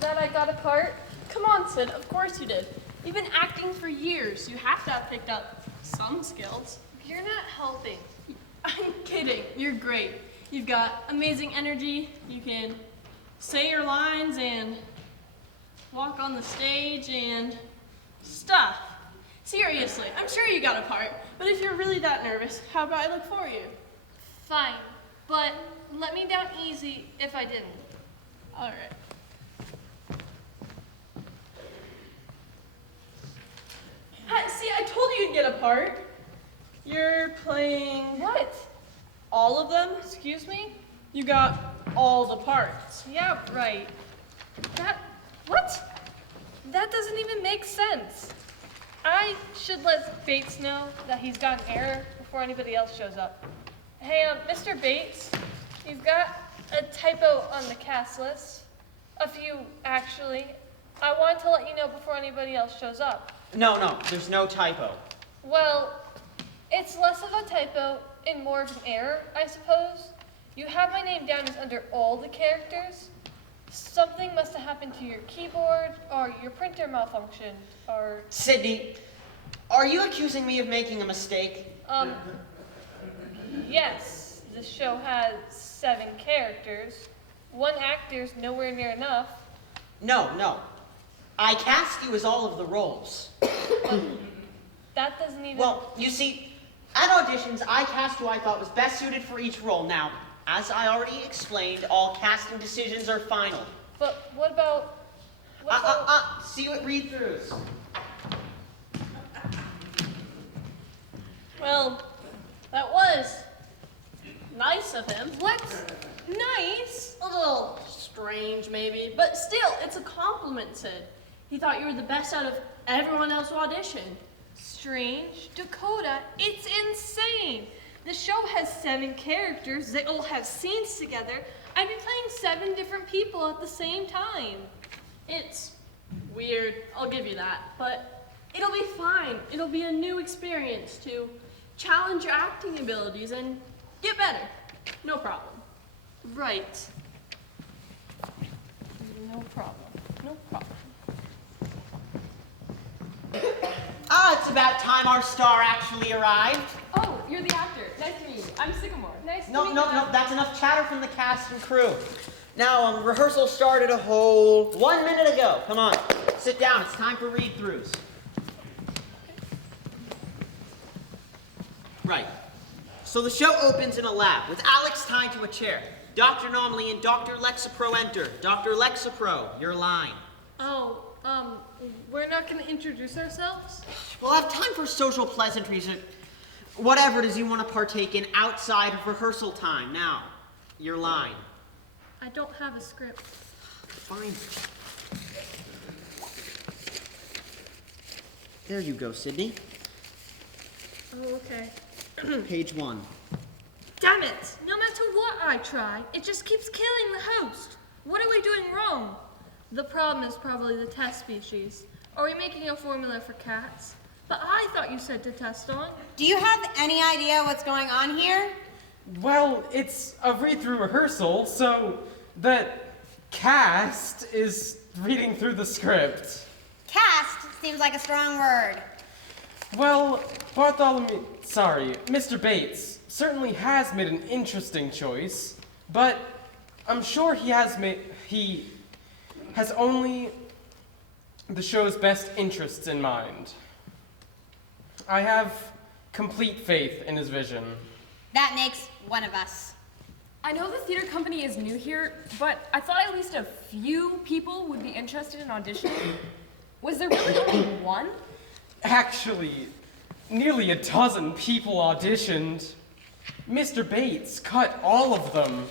that I got a part? Come on, Sid, of course you did. You've been acting for years. You have to have picked up some skills. You're not helping. I'm kidding. You're great. You've got amazing energy. You can say your lines and walk on the stage and stuff. Seriously, I'm sure you got a part. But if you're really that nervous, how about I look for you? Fine, but let me down easy if I didn't. All right. See, I told you you'd get a part. You're playing... What? All of them? Excuse me? You got all the parts. Yeah, right. What? That doesn't even make sense. I should let Bates know that he's got an error before anybody else shows up. Hey, Mr. Bates, you've got a typo on the cast list. A few, actually. I wanted to let you know before anybody else shows up. No, there's no typo. Well, it's less of a typo and more of an error, I suppose. You have my name down as under all the characters. Something must have happened to your keyboard, or your printer malfunctioned, or... Sydney, are you accusing me of making a mistake? Yes. The show has 7 characters. 1 actor's nowhere near enough. No. I cast you as all of the roles. That doesn't even... Well, you see, at auditions, I cast who I thought was best suited for each role. Now, as I already explained, all casting decisions are final. But what about... See what read-throughs. Well, that was nice of him. What? Nice? A little strange, maybe. But still, it's a compliment, Sid. He thought you were the best out of everyone else who auditioned. Strange. Dakota, it's insane. The show has 7 characters. They all have scenes together. I'd be playing 7 different people at the same time. It's weird, I'll give you that. But it'll be fine. It'll be a new experience to challenge your acting abilities and get better. No problem. Right. No problem. It's about time our star actually arrived. Oh, you're the actor. Nice to meet you. I'm Sycamore. Nice to No, meet you. that's enough chatter from the cast and crew. Now, rehearsal started a whole 1 minute ago. Come on, sit down. It's time for read-throughs. Right. So the show opens in a lab with Alex tied to a chair. Dr. Nomley and Dr. Lexapro enter. Dr. Lexapro, your line. Oh, we're not going to introduce ourselves? We'll have time for social pleasantries, whatever it is you want to partake in outside of rehearsal time. Now, your line. I don't have a script. Fine. There you go, Sydney. Oh, okay. Page 1. Damn it! No matter what I try, it just keeps killing the host. What are we doing wrong? The problem is probably the test species. Are we making a formula for cats? But I thought you said to test on. Do you have any idea what's going on here? Well, it's a read-through rehearsal, so the cast is reading through the script. Cast seems like a strong word. Well, Mr. Bates certainly has made an interesting choice, but I'm sure he has only the show's best interests in mind. I have complete faith in his vision. That makes one of us. I know the theater company is new here, but I thought at least a few people would be interested in auditioning. Was there really only one? Actually, nearly a dozen people auditioned. Mr. Bates cut all of them.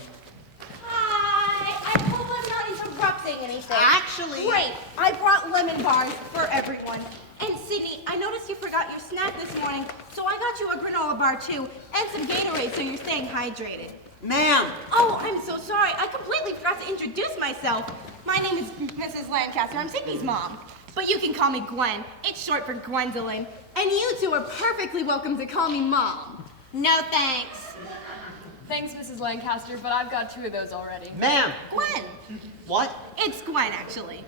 Hi, I hope I'm not interrupting anything. Actually... Wait, I brought lemon bars for everyone. And Sydney, I noticed you forgot your snack this morning, so I got you a granola bar too, and some Gatorade so you're staying hydrated. Ma'am! Oh, I'm so sorry. I completely forgot to introduce myself. My name is Mrs. Lancaster. I'm Sydney's mom. But you can call me Gwen. It's short for Gwendolyn. And you two are perfectly welcome to call me Mom. No thanks. Thanks, Mrs. Lancaster, but I've got 2 of those already. Ma'am! Gwen. What? It's Gwen, actually.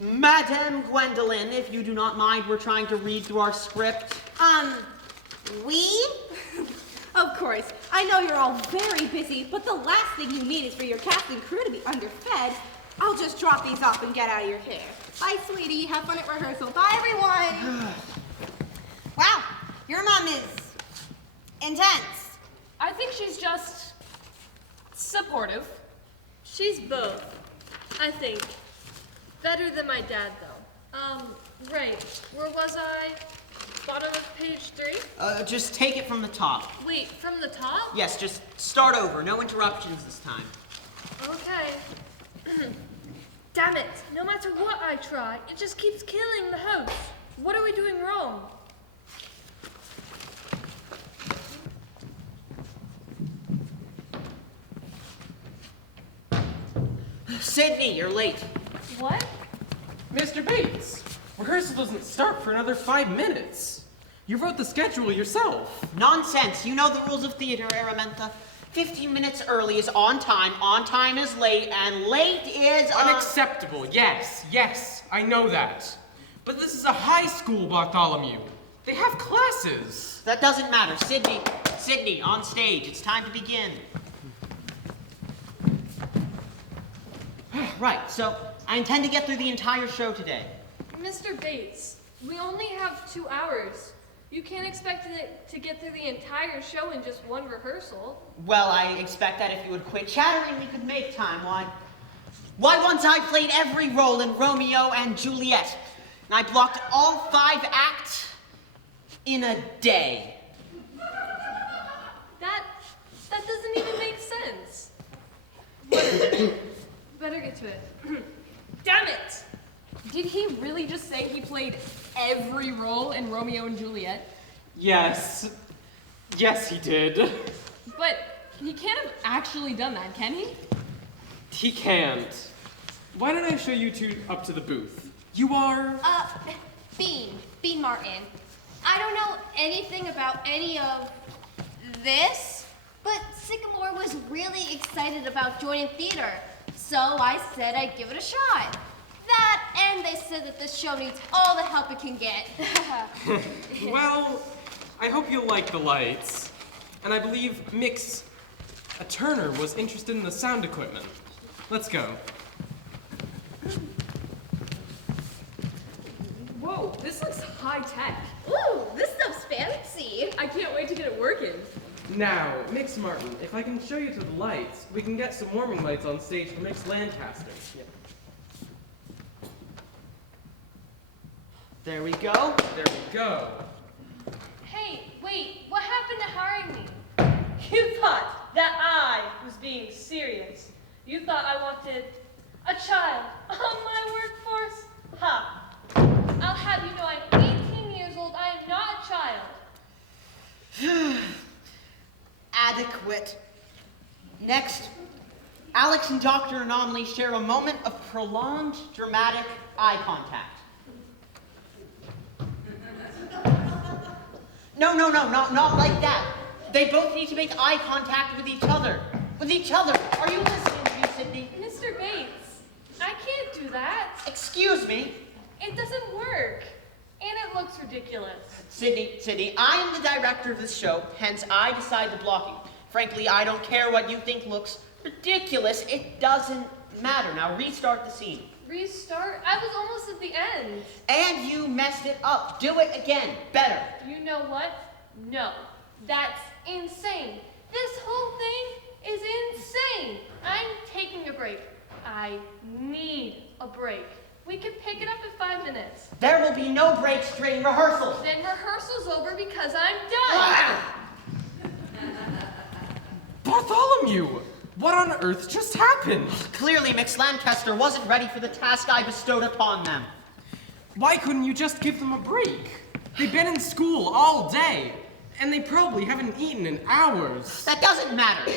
Madame Gwendolyn, if you do not mind, we're trying to read through our script. We? Of course. I know you're all very busy, but the last thing you need is for your cast and crew to be underfed. I'll just drop these off and get out of your hair. Bye, sweetie. Have fun at rehearsal. Bye, everyone. Wow, your mom is intense. I think she's just supportive. She's both, I think. Better than my dad, though. Right. Where was I? Bottom of page 3? Just take it from the top. Wait, from the top? Yes, just start over. No interruptions this time. Okay. Damn it. No matter what I try, it just keeps killing the host. What are we doing wrong? Sydney, you're late. What? Mr. Bates, rehearsal doesn't start for another 5 minutes. You wrote the schedule yourself. Nonsense. You know the rules of theater, Araminta. 15 minutes early is on time is late, and late is Unacceptable, yes, I know that. But this is a high school, Bartholomew. They have classes. That doesn't matter. Sydney, on stage. It's time to begin. Right, so I intend to get through the entire show today. Mr. Bates, we only have 2 hours. You can't expect it to get through the entire show in just one rehearsal. Well, I expect that if you would quit chattering, we could make time. Why once I played every role in Romeo and Juliet, and I blocked all 5 acts in a day. That doesn't even make sense. Better get to it. Damn it! Did he really just say he played every role in Romeo and Juliet? Yes, he did. But he can't have actually done that, can he? He can't. Why don't I show you 2 up to the booth? You are... Bean Martin. I don't know anything about any of this, but Sycamore was really excited about joining theater, so I said I'd give it a shot. That, and they said that this show needs all the help it can get. Well, I hope you'll like the lights. And I believe Mix Turner was interested in the sound equipment. Let's go. Whoa, this looks high tech. Ooh, this stuff's fancy. I can't wait to get it working. Now, Mix Martin, if I can show you to the lights, we can get some warming lights on stage for Mix Lancaster. Yeah. There we go. There we go. Hey, wait, what happened to hiring me? You thought that I was being serious. You thought I wanted a child on my workforce? Ha! I'll have you know I'm 18 years old. I am not a child. Adequate. Next, Alex and Dr. Anomaly share a moment of prolonged, dramatic eye contact. No, not like that. They both need to make eye contact with each other. With each other. Are you listening to me, Sydney? Mr. Bates, I can't do that. Excuse me. It doesn't work. And it looks ridiculous. Sydney, I am the director of this show, hence I decide the blocking. Frankly, I don't care what you think looks ridiculous. It doesn't matter. Now restart the scene. Restart? I was almost at the end. And you messed it up. Do it again. Better. You know what? No. That's insane. This whole thing is insane. I'm taking a break. I need a break. We can pick it up in 5 minutes. There will be no breaks during rehearsals. Then rehearsal's over because I'm done. Bartholomew! What on earth just happened? Clearly, Mix Lancaster wasn't ready for the task I bestowed upon them. Why couldn't you just give them a break? They've been in school all day, and they probably haven't eaten in hours. That doesn't matter.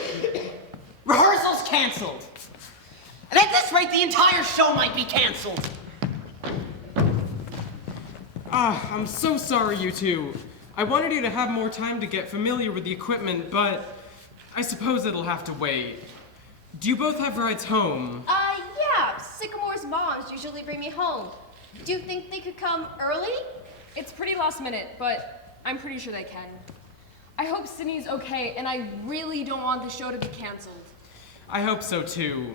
Rehearsal's canceled. And at this rate, the entire show might be canceled. I'm so sorry, you two. I wanted you to have more time to get familiar with the equipment, but I suppose it'll have to wait. Do you both have rides home? Yeah. Sycamore's moms usually bring me home. Do you think they could come early? It's pretty last minute, but I'm pretty sure they can. I hope Sydney's okay, and I really don't want the show to be canceled. I hope so too.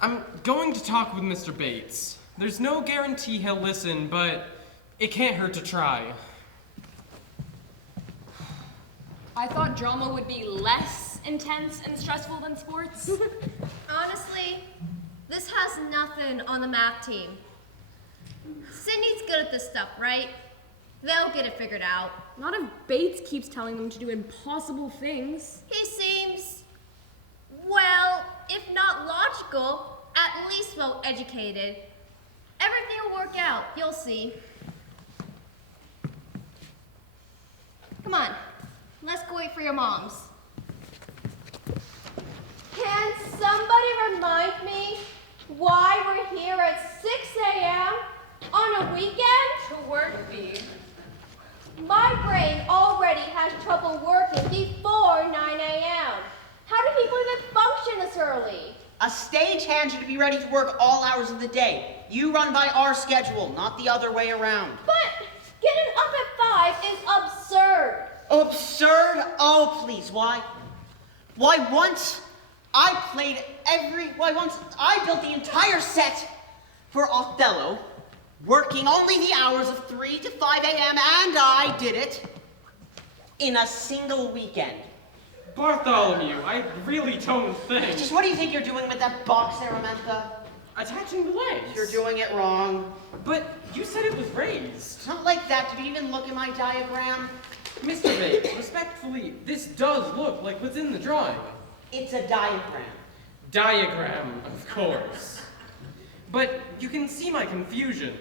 I'm going to talk with Mr. Bates. There's no guarantee he'll listen, but it can't hurt to try. I thought drama would be less intense and stressful than sports. Honestly, this has nothing on the math team. Sydney's good at this stuff, right? They'll get it figured out. Not if Bates keeps telling them to do impossible things. He seems, well, if not logical, at least well educated. Everything will work out, you'll see. Come on, let's go wait for your moms. Can somebody remind me why we're here at 6 a.m. on a weekend? To work, Bee. My brain already has trouble working before 9 a.m. How do people even function this early? A stagehand should be ready to work all hours of the day. You run by our schedule, not the other way around. But getting up at 5 is absurd. Absurd? Oh, please, why? Once I built the entire set for Othello, working only the hours of 3 to 5 a.m., and I did it in a single weekend. Bartholomew, I really don't think. Just what do you think you're doing with that box, Aramentha? Attaching the legs. You're doing it wrong. But you said it was raised. It's not like that. Did you even look at my diagram? Mr. Bates, respectfully, this does look like what's in the drawing. It's a diagram. Diagram, of course. But you can see my confusion.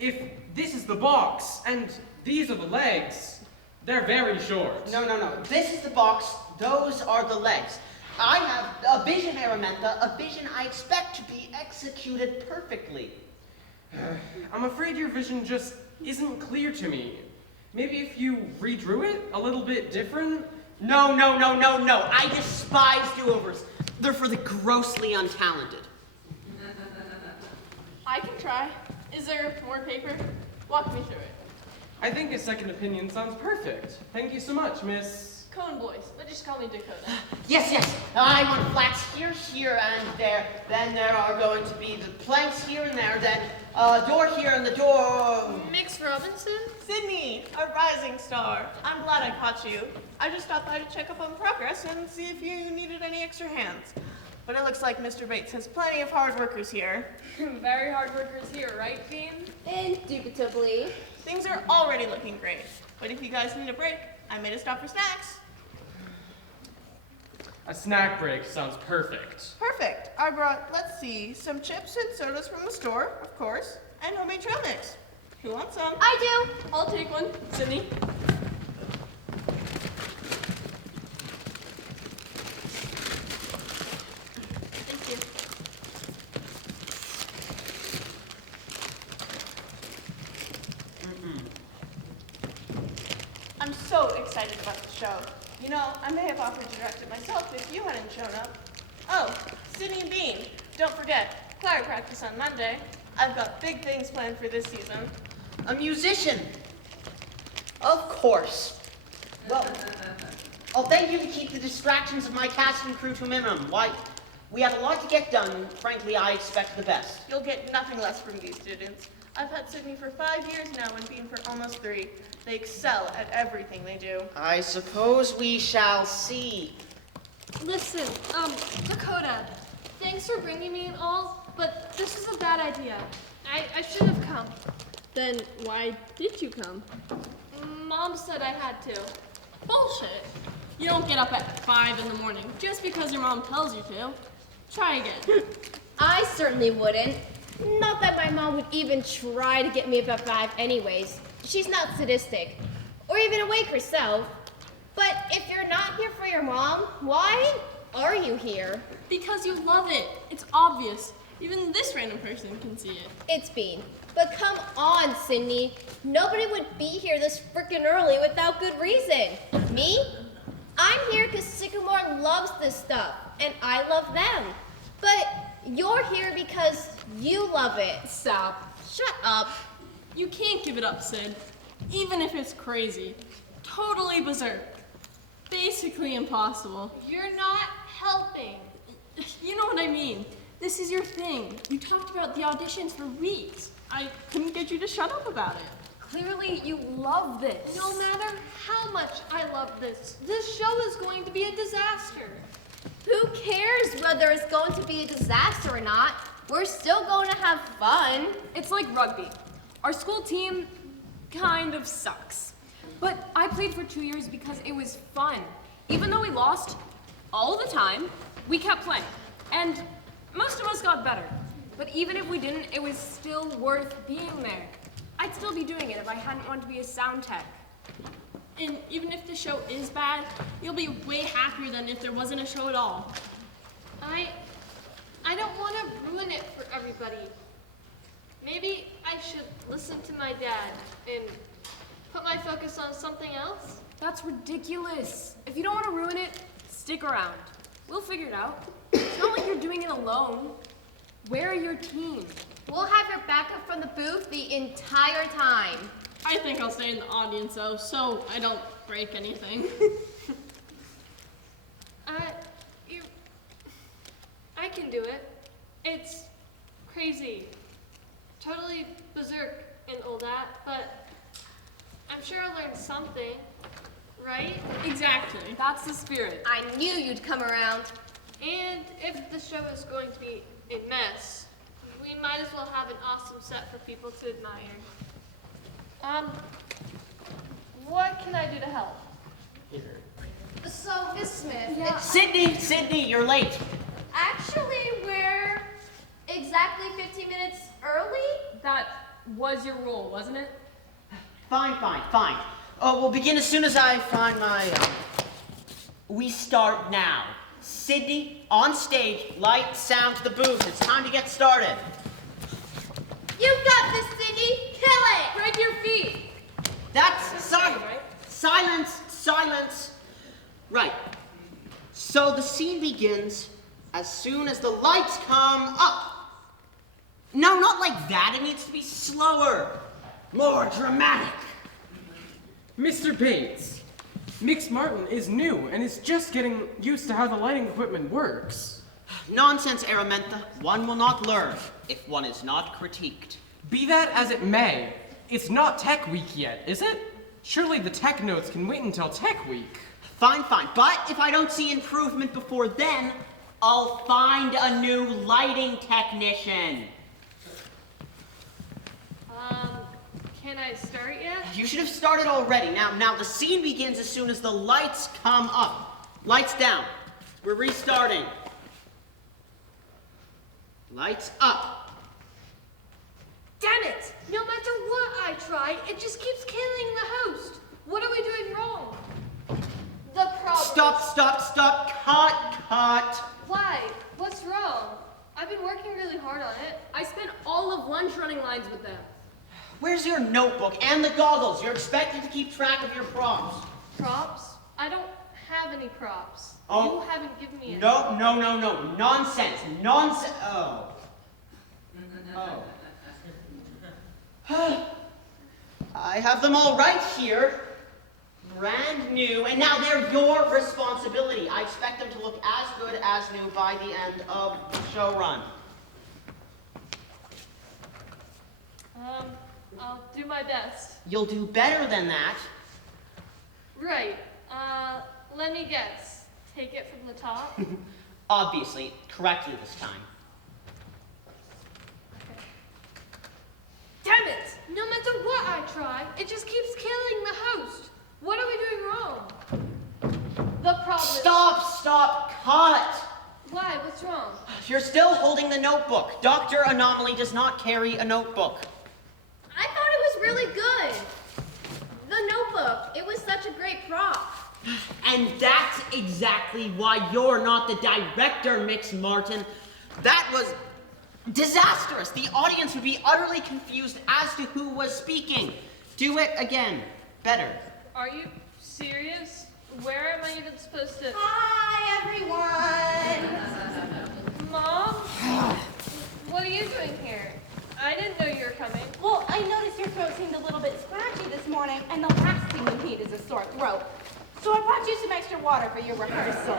If this is the box and these are the legs, they're very short. No. This is the box. Those are the legs. I have a vision, Aramentha, a vision I expect to be executed perfectly. I'm afraid your vision just isn't clear to me. Maybe if you redrew it a little bit different? No. I despise do-overs. They're for the grossly untalented. I can try. Is there more paper? Walk me through it. I think a second opinion sounds perfect. Thank you so much, Miss... Cone boys, but just call me Dakota. Yes. I want flats here, and there. Then there are going to be the planks here and there. Then a door here and the door. Mix Robinson? Sydney, a rising star. I'm glad I caught you. I just stopped by to check up on progress and see if you needed any extra hands. But it looks like Mr. Bates has plenty of hard workers here. Very hard workers here, right, Bean? Indubitably. Things are already looking great. But if you guys need a break, I made a stop for snacks. A snack break sounds perfect. Perfect. I brought, let's see, some chips and sodas from the store, of course, and homemade trail mix. Who wants some? I do. I'll take one. Sydney? Thank you. I'm so excited about the show. You know, I may have offered to direct it myself if you hadn't shown up. Oh, Sydney and Bean, don't forget, choir practice on Monday. I've got big things planned for this season. A musician. Of course. Well, I'll thank you to keep the distractions of my cast and crew to a minimum. Why, we have a lot to get done. Frankly, I expect the best. You'll get nothing less from these students. I've had Sydney for 5 years now and Bean for almost 3. They excel at everything they do. I suppose we shall see. Listen, Dakota, thanks for bringing me and all, but this is a bad idea. I should have come. Then why did you come? Mom said I had to. Bullshit. You don't get up at 5 in the morning just because your mom tells you to. Try again. I certainly wouldn't. Not that my mom would even try to get me up at 5 anyways. She's not sadistic, or even awake herself. But if you're not here for your mom, why are you here? Because you love it. It's obvious. Even this random person can see it. It's Bean. But come on, Sydney. Nobody would be here this frickin' early without good reason. Me? I'm here because Sycamore loves this stuff, and I love them. But you're here because you love it. Stop. Shut up. You can't give it up, Sid. Even if it's crazy. Totally berserk. Basically impossible. You're not helping. You know what I mean. This is your thing. You talked about the auditions for weeks. I couldn't get you to shut up about it. Clearly, you love this. No matter how much I love this show is going to be a disaster. Who cares whether it's going to be a disaster or not? We're still going to have fun. It's like rugby. Our school team kind of sucks. But I played for 2 years because it was fun. Even though we lost all the time, we kept playing. And most of us got better. But even if we didn't, it was still worth being there. I'd still be doing it if I hadn't wanted to be a sound tech. And even if the show is bad, you'll be way happier than if there wasn't a show at all. I don't want to ruin it for everybody. Maybe I should listen to my dad and put my focus on something else. That's ridiculous. If you don't want to ruin it, stick around. We'll figure it out. It's not like you're doing it alone. Where are your team? We'll have your backup from the booth the entire time. I think I'll stay in the audience though, so I don't break anything. I can do it. It's crazy, totally berserk and all that, but I'm sure I'll learn something, right? Exactly. That's the spirit. I knew you'd come around. And if the show is going to be a mess, we might as well have an awesome set for people to admire. What can I do to help? So, Miss Smith, Sydney, you're late. actually, we're exactly 15 minutes early? That was your role, wasn't it? Fine. We'll begin as soon as I find my... We start now. Sydney, on stage, light, sound to the booth. It's time to get started. You got this, Sydney! Kill it! Break your feet. That's right? Silence. Right. So the scene begins as soon as the lights come up. No, not like that. It needs to be slower, more dramatic. Mr. Bates, Mix Martin is new and is just getting used to how the lighting equipment works. Nonsense, Aramentha. One will not learn if one is not critiqued. Be that as it may, it's not Tech Week yet, is it? Surely the tech notes can wait until Tech Week. Fine. But if I don't see improvement before then, I'll find a new lighting technician. Can I start yet? You should have started already. Now the scene begins as soon as the lights come up. Lights down. We're restarting. Lights up. Damn it! No matter what I try, it just keeps killing the host. What are we doing wrong? The problem. Stop. Cut. Why? What's wrong? I've been working really hard on it. I spent all of lunch running lines with them. Where's your notebook and the goggles? You're expected to keep track of your props. Props? I don't have any props. Oh. You haven't given me any. No. Nonsense. Oh. I have them all right here. Brand new, and now they're your responsibility. I expect them to look as good as new by the end of the show run. I'll do my best. You'll do better than that. Right. Let me guess. Take it from the top. Obviously, correctly this time. Damn it! No matter what I try, it just keeps killing the host. What are we doing wrong? The problem is... Stop, cut! Why? What's wrong? You're still holding the notebook. Dr. Anomaly does not carry a notebook. I thought it was really good. The notebook, it was such a great prop. And that's exactly why you're not the director, Mix Martin. That was disastrous. The audience would be utterly confused as to who was speaking. Do it again. Better. Are you serious? Where am I even supposed to? Hi, everyone. Mom? What are you doing here? I didn't know you were coming. Well, I noticed your throat seemed a little bit scratchy this morning, and the last thing you need is a sore throat. So I brought you some extra water for your rehearsal.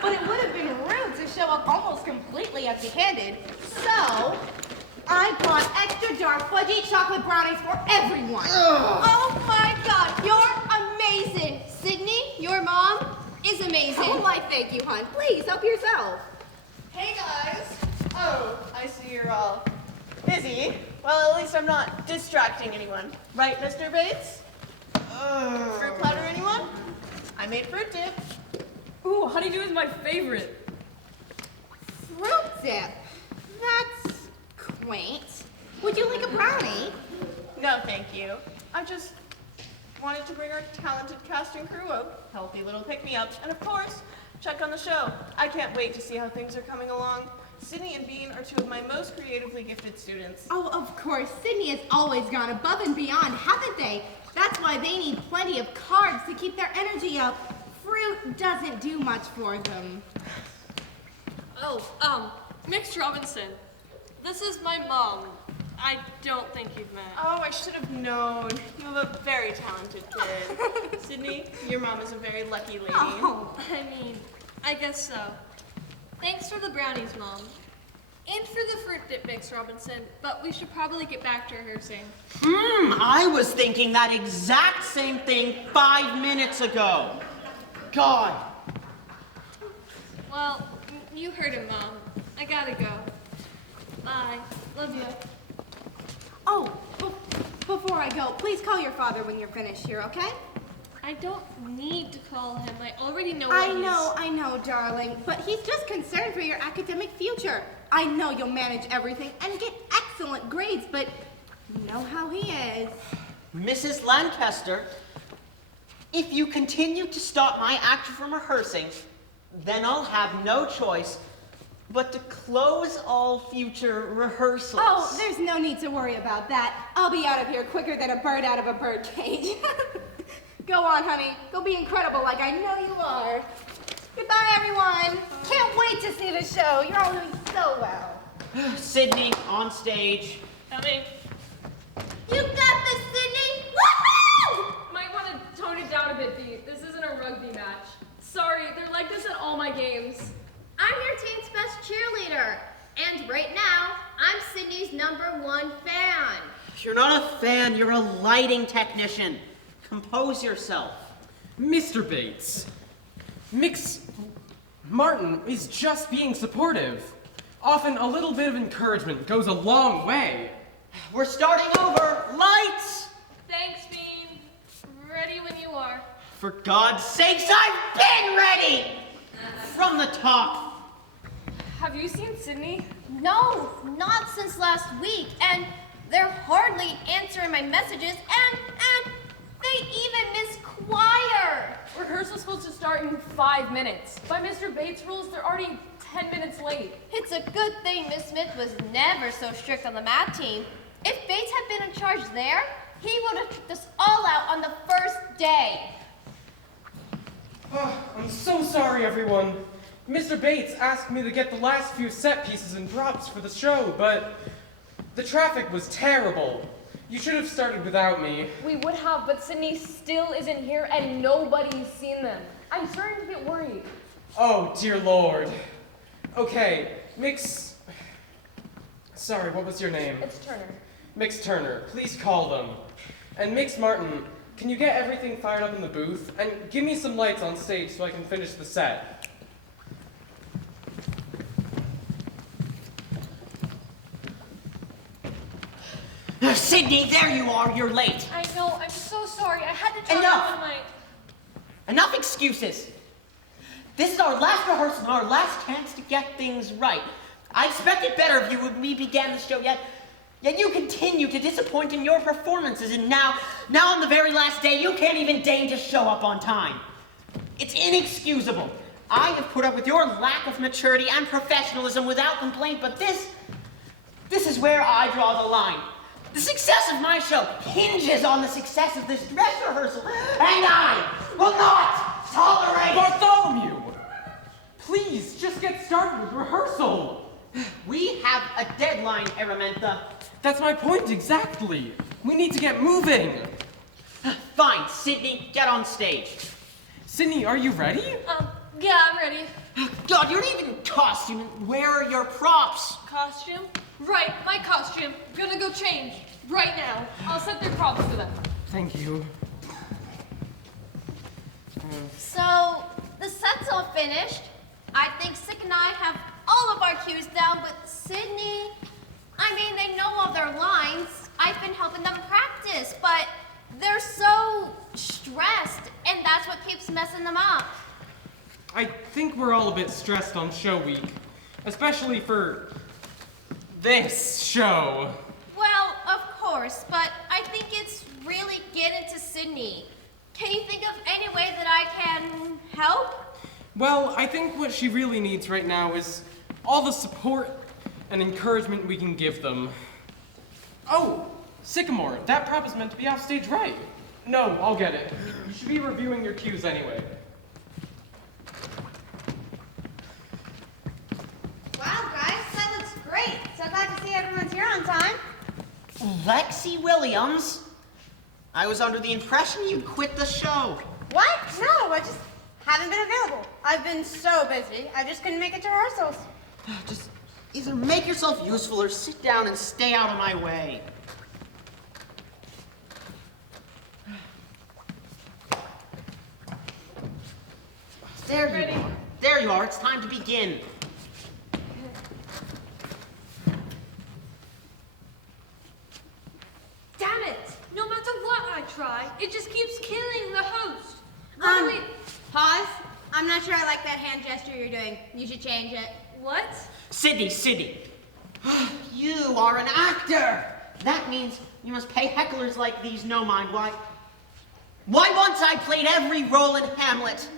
But it would have been rude to show up almost completely empty-handed. So I brought extra dark fudgy chocolate brownies for everyone. Oh my God, you're amazing. Sydney, your mom is amazing. Oh, why, thank you, hon. Please, help yourself. Hey guys! Oh, I see you're all busy. Well, at least I'm not distracting anyone. Right, Mr. Bates? Fruit platter, anyone? I made fruit dip. Ooh, honeydew is my favorite. Fruit dip. That's quaint. Would you like a brownie? No, thank you. I just wanted to bring our talented cast and crew a healthy little pick-me-up, and of course, check on the show. I can't wait to see how things are coming along. Sydney and Bean are two of my most creatively gifted students. Oh, of course. Sydney has always gone above and beyond, haven't they? That's why they need plenty of carbs to keep their energy up. Fruit doesn't do much for them. Oh, Mix Robinson. This is my mom. I don't think you've met. Oh, I should have known. You have a very talented kid. Sydney, your mom is a very lucky lady. Oh. I mean, I guess so. Thanks for the brownies, Mom. And for the fruit dip mix, Robinson, but we should probably get back to rehearsing. I was thinking that exact same thing 5 minutes ago. God. Well, you heard him, Mom. I gotta go. Bye. Love you. Oh, before I go, please call your father when you're finished here, okay? I don't need to call him. I already know what I know, darling, but he's just concerned for your academic future. I know you'll manage everything and get excellent grades, but you know how he is. Mrs. Lancaster, if you continue to stop my actor from rehearsing, then I'll have no choice but to close all future rehearsals. Oh, there's no need to worry about that. I'll be out of here quicker than a bird out of a bird cage. Go on, honey. Go be incredible like I know you are. Goodbye, everyone. Can't wait to see the show. You're all doing so well. Sydney, on stage. Coming. You got this, Sydney. Woohoo! Might want to tone it down a bit, Dee. This isn't a rugby match. Sorry, they're like this at all my games. I'm your team's best cheerleader. And right now, I'm Sydney's #1 fan. You're not a fan, you're a lighting technician. Compose yourself. Mr. Bates, Martin is just being supportive. Often a little bit of encouragement goes a long way. We're starting over. Lights! Thanks, Bean. Ready when you are. For God's sakes, I've been ready! From the top. Have you seen Sydney? No, not since last week. And they're hardly answering my messages. And they even miss choir. Rehearsal's supposed to start in 5 minutes. By Mr. Bates' rules, they're already 10 minutes late. It's a good thing Miss Smith was never so strict on the math team. If Bates had been in charge there, he would have kicked us all out on the first day. Oh, I'm so sorry, everyone. Mr. Bates asked me to get the last few set pieces and props for the show, but the traffic was terrible. You should have started without me. We would have, but Sydney still isn't here and nobody's seen them. I'm starting to get worried. Oh, dear Lord. Okay, Sorry, what was your name? It's Turner. Mix Turner, please call them. And Mix Martin, can you get everything fired up in the booth? And give me some lights on stage so I can finish the set. Sydney, there you are. You're late. I know. I'm so sorry. I had to tell Enough. you on my... Enough excuses. This is our last rehearsal and our last chance to get things right. I expected better of you when we began the show, yet you continue to disappoint in your performances, and now on the very last day, you can't even deign to show up on time. It's inexcusable. I have put up with your lack of maturity and professionalism without complaint, but this is where I draw the line. The success of my show hinges on the success of this dress rehearsal, and I will not tolerate! Bartholomew! Please, just get started with rehearsal. We have a deadline, Araminta. That's my point exactly. We need to get moving. Fine, Sydney, get on stage. Sydney, are you ready? Yeah, I'm ready. God, you're not even in costume. Where are your props? Costume? Right, my costume. Gonna go change. Right now. I'll set their props for them. Thank you. So, the set's all finished. I think Sick and I have all of our cues down, but Sydney, I mean, they know all their lines. I've been helping them practice, but they're so stressed, and that's what keeps messing them up. I think we're all a bit stressed on show week, especially for this show. Well, of course, but I think it's really getting to Sydney. Can you think of any way that I can help? Well, I think what she really needs right now is all the support and encouragement we can give them. Oh, Sycamore, that prop is meant to be off stage right. No, I'll get it. You should be reviewing your cues anyway. Wow, guys, that looks great. So glad to see everyone's here on time. Lexi Williams? I was under the impression you'd quit the show. What? No, I just haven't been available. I've been so busy, I just couldn't make it to rehearsals. Just either make yourself useful or sit down and stay out of my way. There you are. There you are. It's time to begin. Damn it! No matter what I try, it just keeps killing the host. Pause. I'm not sure I like that hand gesture you're doing. You should change it. What? Sydney. You are an actor. That means you must pay hecklers like these no mind. Why once I played every role in Hamlet.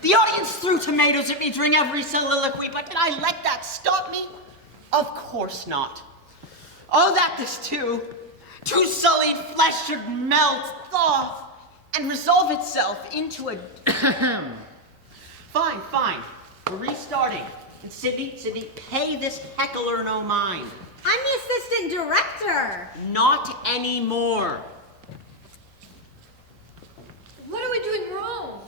The audience threw tomatoes at me during every soliloquy, but did I let that stop me? Of course not. Oh, that this too sullied flesh should melt, thaw, and resolve itself into a... Fine. We're restarting. And Sydney, pay this heckler no mind. I'm the assistant director. Not anymore. What are we doing wrong?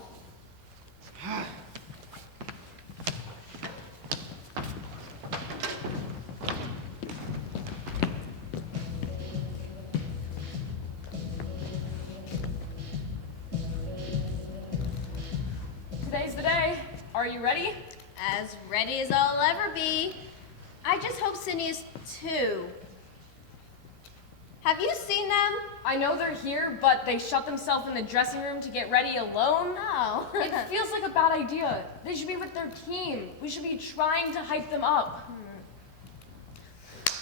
Today's the day. Are you ready? As ready as I'll ever be. I just hope Sydney is too. Have you seen them? I know they're here, but they shut themselves in the dressing room to get ready alone. No. It feels like a bad idea. They should be with their team. We should be trying to hype them up.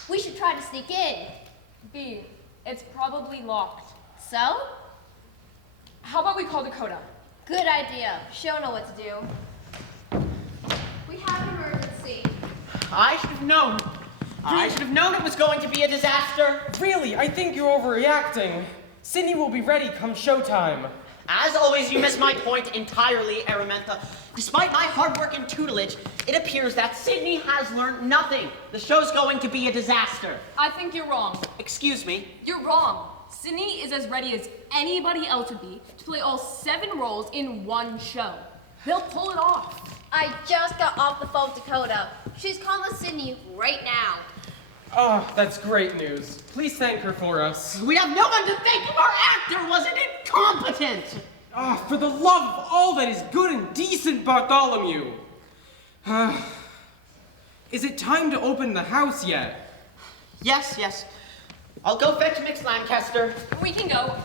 We should try to sneak in. B, it's probably locked. So? How about we call Dakota? Good idea. She'll know what to do. We have an emergency. I should have known. I should have known it was going to be a disaster. Really, I think you're overreacting. Sydney will be ready come showtime. As always, you miss my point entirely, Araminta. Despite my hard work and tutelage, it appears that Sydney has learned nothing. The show's going to be a disaster. I think you're wrong. Excuse me? You're wrong. Sydney is as ready as anybody else would be to play all 7 roles in one show. They'll pull it off. I just got off the phone with Dakota. She's calling Sydney right now. Oh, that's great news. Please thank her for us. We have no one to thank if our actor wasn't incompetent. Ah, for the love of all that is good and decent, Bartholomew. Is it time to open the house yet? Yes. I'll go fetch Mix Lancaster. We can go.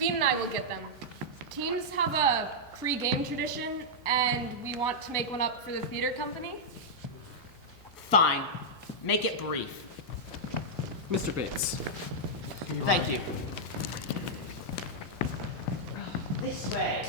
Beam and I will get them. Teams have a pre-game tradition, and we want to make one up for the theater company. Fine. Make it brief. Mr. Bates. Thank you. This way.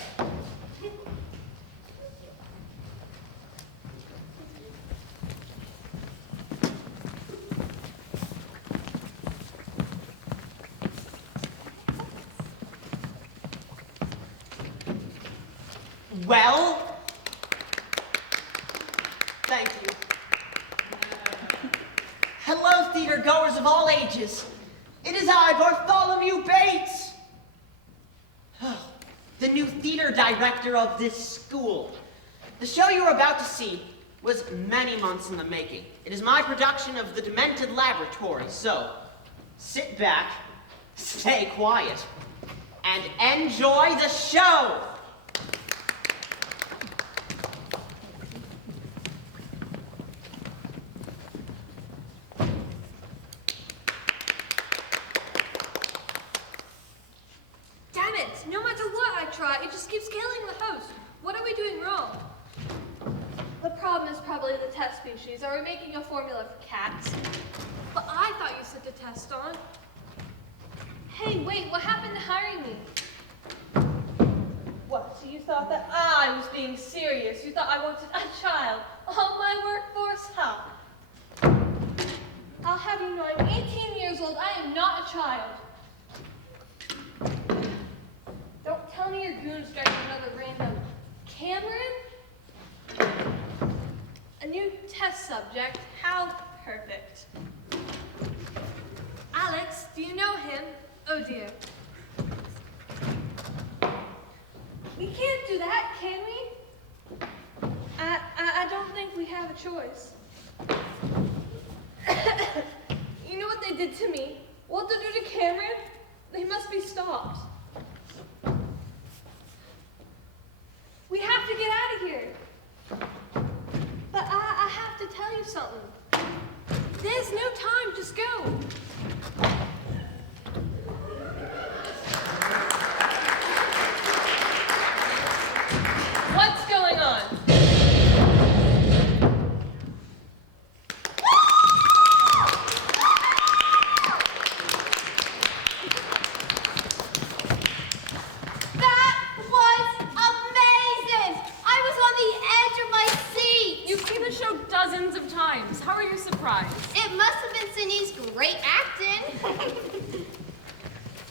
Well, thank you. Hello, theater goers of all ages. It is I, Bartholomew Bates, the new theater director of this school. The show you are about to see was many months in the making. It is my production of The Demented Laboratory, so sit back, stay quiet, and enjoy the show! Damn it! No matter what I try, it just keeps killing the host. What are we doing wrong? The problem is probably the test species. Are we making a formula for cats? But I thought you said to test on. Hey, wait, what happened to hiring me? What, so you thought that I was being serious? You thought I wanted a child on my workforce? Huh? I'll have you know I'm 18 years old. I am not a child. Don't tell me your goons driving another random Cameron? A new test subject. How perfect. Alex, do you know him? Oh dear. We can't do that, can we? I don't think we have a choice. You know what they did to me? What they do to Cameron? They must be stopped. We have to get out of here. But I have to tell you something. There's no time, just go. What's going on? That was amazing! I was on the edge of my seat! You've seen the show dozens of times. How are you surprised? It must have been Cindy's great acting.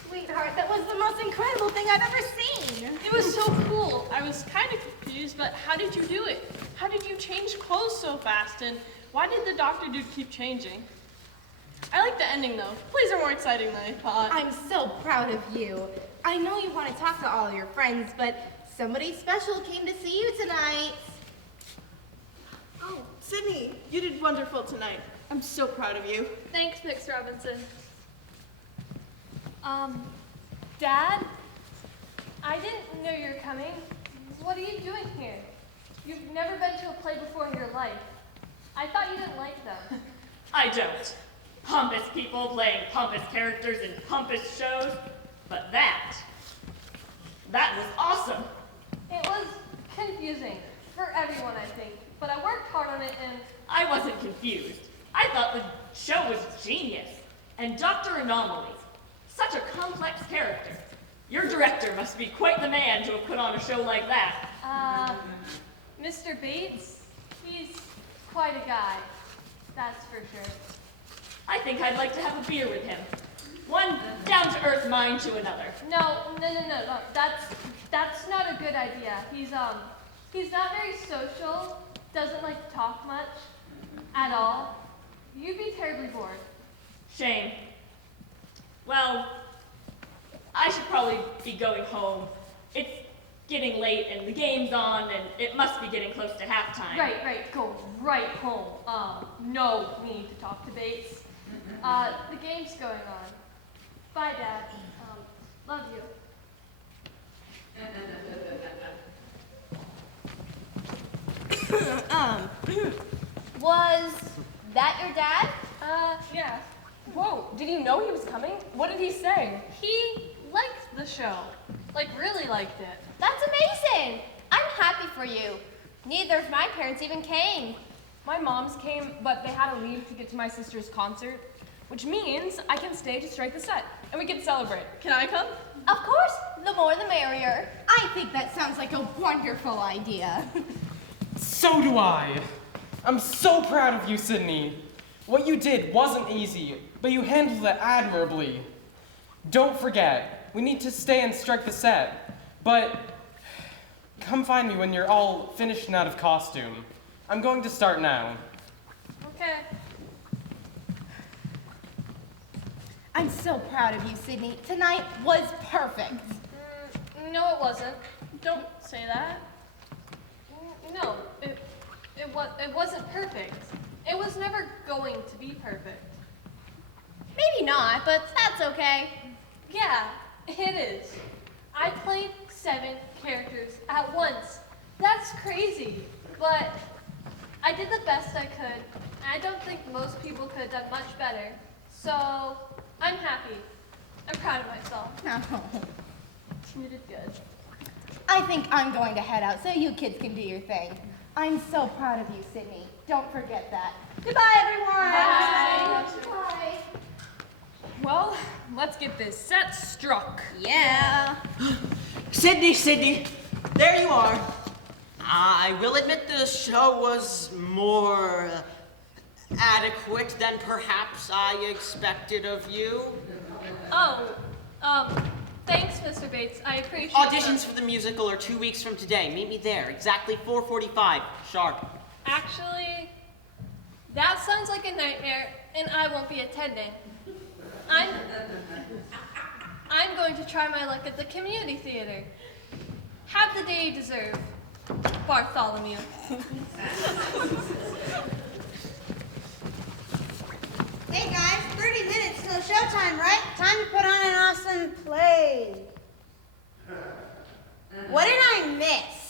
Sweetheart, that was the most incredible thing I've ever seen. It was so cool. I was kind of confused, but how did you do it? How did you change clothes so fast? And why did the doctor dude keep changing? I like the ending though. Plays are more exciting than I thought. I'm so proud of you. I know you want to talk to all your friends, but somebody special came to see you tonight. Oh, Sydney, you did wonderful tonight. I'm so proud of you. Thanks, Mix Robinson. Dad? I didn't know you were coming. What are you doing here? You've never been to a play before in your life. I thought you didn't like them. I don't. Pompous people playing pompous characters in pompous shows. But that was awesome. It was confusing for everyone, I think. But I worked hard on it and I wasn't confused. I thought the show was genius. And Dr. Anomalies, such a complex character. Your director must be quite the man to have put on a show like that. Mr. Bates, he's quite a guy. That's for sure. I think I'd like to have a beer with him. One down-to-earth mind to another. No. That's not a good idea. He's not very social, doesn't like to talk much at all. You'd be terribly bored. Shame. Well, I should probably be going home. It's getting late and the game's on and it must be getting close to halftime. Right, go right home. No need to talk to Bates. The game's going on. Bye, Dad. Love you. Was that your dad? Yeah. Whoa, did you know he was coming? What did he say? He liked the show. Like, really liked it. That's amazing! I'm happy for you. Neither of my parents even came. My mom's came, but they had to leave to get to my sister's concert, which means I can stay to strike the set, and we can celebrate. Can I come? Of course, the more the merrier. I think that sounds like a wonderful idea. So do I. I'm so proud of you, Sydney. What you did wasn't easy, but you handled it admirably. Don't forget, we need to stay and strike the set. But come find me when you're all finished and out of costume. I'm going to start now. Okay. I'm so proud of you, Sydney. Tonight was perfect. No, it wasn't. Don't say that. No, it wasn't perfect. It was never going to be perfect. Maybe not, but that's okay. Yeah, it is. I played 7 characters at once. That's crazy, but I did the best I could. And I don't think most people could have done much better. So, I'm happy. I'm proud of myself. Oh. You did good. I think I'm going to head out so you kids can do your thing. I'm so proud of you, Sydney. Don't forget that. Goodbye, everyone. Bye. Well, let's get this set struck. Yeah. Sydney, there you are. I will admit the show was more adequate than perhaps I expected of you. Oh, thanks, Mr. Bates. I appreciate Auditions for the musical are 2 weeks from today. Meet me there, exactly 4:45 sharp. Actually, that sounds like a nightmare, and I won't be attending. I'm going to try my luck at the community theater. Have the day you deserve, Bartholomew. Hey guys, 30 minutes till showtime, right? Time to put on an awesome play. What did I miss?